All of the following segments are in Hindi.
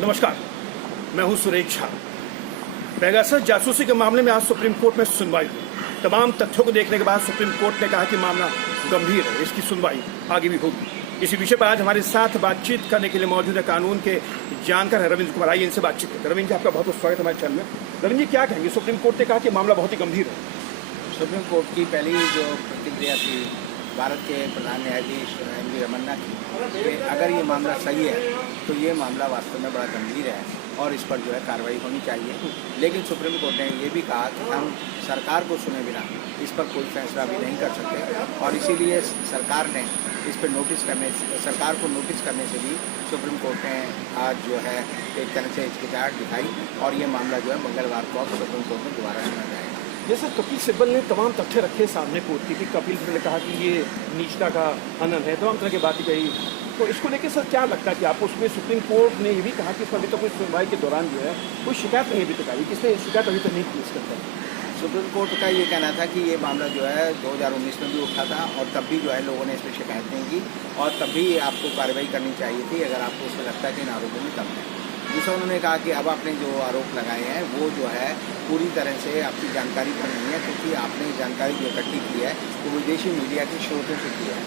नमस्कार, मैं हूं सुरेश झा। पेगासस जासूसी के मामले में आज सुप्रीम कोर्ट में सुनवाई हुई। तमाम तथ्यों को देखने के बाद सुप्रीम कोर्ट ने कहा कि मामला गंभीर है, इसकी सुनवाई आगे भी होगी। इसी विषय पर आज हमारे साथ बातचीत करने के लिए मौजूद है कानून के जानकार है रविंद्र कुमार। आइए इनसे बातचीत करते हैं। रविंद्र जी, आपका बहुत बहुत स्वागत है हमारे चैनल में। रविंद्र जी, क्या कहेंगे? सुप्रीम कोर्ट ने कहा कि मामला बहुत ही गंभीर है। सुप्रीम कोर्ट की पहली जो प्रतिक्रिया थी भारत के प्रधान न्यायाधीश एन.वी. रमन्ना की कि अगर ये मामला सही है तो ये मामला वास्तव में बड़ा गंभीर है और इस पर जो है कार्रवाई होनी चाहिए। लेकिन सुप्रीम कोर्ट ने ये भी कहा कि हम सरकार को सुने बिना इस पर कोई फैसला भी नहीं कर सकते और इसीलिए सरकार ने इस पर सरकार को नोटिस करने से भी सुप्रीम कोर्ट ने आज जो है एक तरह से हिचकिचाहट दिखाई और ये मामला जो है मंगलवार को सुप्रीम कोर्ट में दोबारा सुना जाएगा। जैसे कपिल सिब्बल ने तमाम तथ्य रखे सामने कोर्ट की, कपिल सिब्बल ने कहा कि ये नीचता का हनन है, तमाम तरह की बातें कही। तो इसको लेकर सर क्या लगता है कि आपको? उसमें सुप्रीम कोर्ट ने ये भी कहा कि इसमें अभी तक कोई सुनवाई के दौरान जो है कोई शिकायत नहीं अभी तक आई, किसने शिकायत अभी तक नहीं की इसके अंदर। सुप्रीम कोर्ट का ये कहना था कि ये मामला जो है 2019 में भी उठा था और तब भी जो है लोगों ने इस पर शिकायत नहीं की और तब भी आपको कार्रवाई करनी चाहिए थी अगर आपको उसमें लगता है कि इन आरोपों में दम है। दूसरा उन्होंने कहा कि अब आपने जो आरोप लगाए हैं वो जो है पूरी तरह से आपकी जानकारी पर नहीं है, क्योंकि आपने जानकारी जो इकट्ठी की है वो विदेशी मीडिया के स्रोतों से की है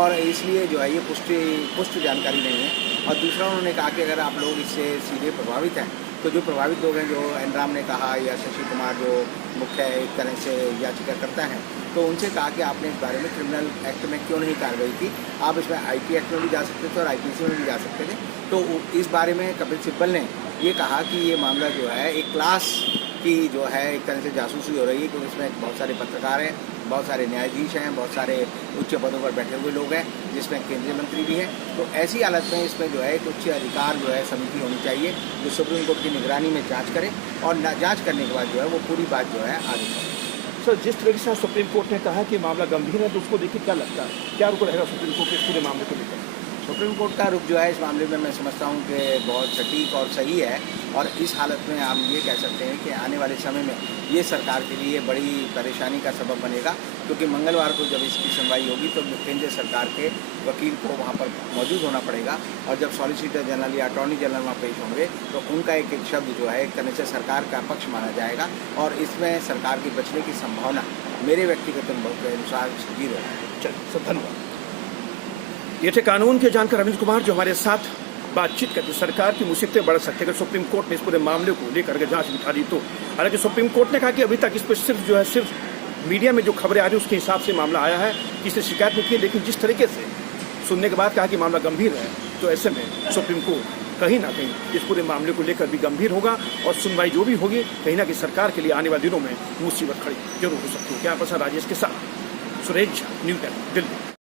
और इसलिए जो है ये पुष्ट जानकारी नहीं है। और दूसरा उन्होंने कहा कि अगर आप लोग इससे सीधे प्रभावित हैं तो जो प्रभावित लोग हैं, जो एनराम ने कहा या शशि कुमार जो मुख्य एक तरह से याचिकाकर्ता हैं, तो उनसे कहा कि आपने इस बारे में क्रिमिनल एक्ट में क्यों नहीं कार्रवाई की। आप इसमें आईटी एक्ट में भी जा सकते थे और आईपीसी में भी जा सकते थे। तो इस बारे में कपिल सिब्बल ने ये कहा कि ये मामला जो है एक क्लास की जो है एक तरह से जासूसी हो रही है, क्योंकि इसमें बहुत सारे पत्रकार हैं, बहुत सारे न्यायाधीश हैं, बहुत सारे उच्च पदों पर बैठे हुए लोग हैं, जिसमें केंद्रीय मंत्री भी हैं। तो ऐसी हालत में इसमें जो है एक उच्च अधिकार जो है समिति होनी चाहिए जो सुप्रीम कोर्ट की निगरानी में जांच करे और जांच करने के बाद जो है वो पूरी बात जो है आगे बढ़े। सर, जिस तरीके से सुप्रीम कोर्ट ने कहा कि मामला गंभीर है, तो उसको देखिए क्या लगता है, क्या रुख रहेगा सुप्रीम कोर्ट के इस पूरे मामले को लेकर? सुप्रीम कोर्ट का रुख जो है इस मामले में मैं समझता हूँ कि बहुत सटीक और सही है और इस हालत में हम ये कह सकते हैं कि आने वाले समय में ये सरकार के लिए बड़ी परेशानी का सबब बनेगा, क्योंकि मंगलवार को जब इसकी सुनवाई होगी तो केंद्र सरकार के वकील को वहाँ पर मौजूद होना पड़ेगा और जब सॉलिसिटर जनरल या अटॉर्नी जनरल वहाँ पेश होंगे तो उनका एक शब्द जो है एक तरह से सरकार का पक्ष माना जाएगा और इसमें सरकार की बचने की संभावना मेरे व्यक्तिगत अनुभव के अनुसार जीरो है। चलिए सर, धन्यवाद। ये थे कानून के जानकार रविंद्र कुमार जो हमारे साथ बातचीत करके सरकार की मुसीबतें बढ़ सकती है अगर सुप्रीम कोर्ट ने इस पूरे मामले को लेकर के जांच बिठा दी तो। हालांकि सुप्रीम कोर्ट ने कहा कि अभी तक इस पर सिर्फ मीडिया में जो खबरें आ रही है उसके हिसाब से मामला आया है, किसी शिकायत नहीं की। लेकिन जिस तरीके से सुनने के बाद कहा कि मामला गंभीर है, तो ऐसे में सुप्रीम कोर्ट कहीं ना कहीं इस पूरे मामले को लेकर भी गंभीर होगा और सुनवाई जो भी होगी कहीं ना कहीं सरकार के लिए आने वाले दिनों में मुसीबत खड़ी जरूर हो सकती है। क्या प्रसाद राजेश के साथ सुरेश झा, न्यूज़ 10 दिल्ली।